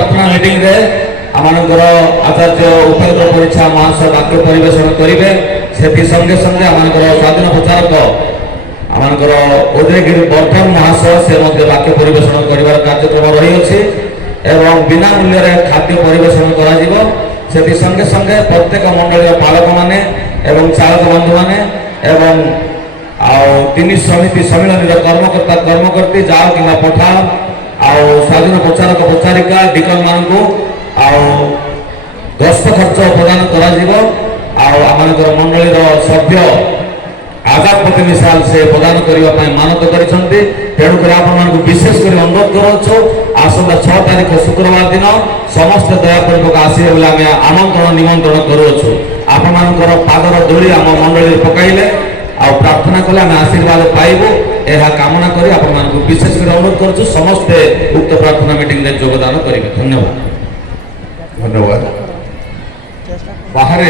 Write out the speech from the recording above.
प्रार्थना मीटिंग रे आमनकर आचार्य उपेन्द्र परीक्षा महाशय वाक्य परिवेशन करेंगे से संगे संगे आमनकर स्वाधीन प्रचारक आमनकर उदयगिरी वर्धन महाशय से वाक्य परिवेशन कर कार्यक्रम रही एवं बिना मूल्य खाद्य परिवेशन कर संगे संगे प्रत्येक मंडल पालक माने एवं चालक बंधु माने एवं तीन समिति सम्मिलन कर्मकर्ता कर्मकर्ती जाओ कि पठाओ स्वाधीन प्रचारक प्रचारिका डिकन मान दस्त खर्च प्रदान कर मंडल सभ्य आजाद प्रति मिसाल से प्रदान करने मानक करते तेणुक विशेष कर अनुरोध करो आसंता 6 तारीख शुक्रवार दिन समस्त दयापूर्वक आसवे बोले आम आमंत्रण निमंत्रण करुच्छू आपणकर पादर धूली आम मंडल पकड़े आ प्रार्थना कले आम आशीर्वाद पाइबू यह कामना कर विशेष कर अनुरोध करुँ समस्ते उक्त प्रार्थना मीटिंग में योगदान करेंगे। धन्यवाद। धन्यवाद। बाहर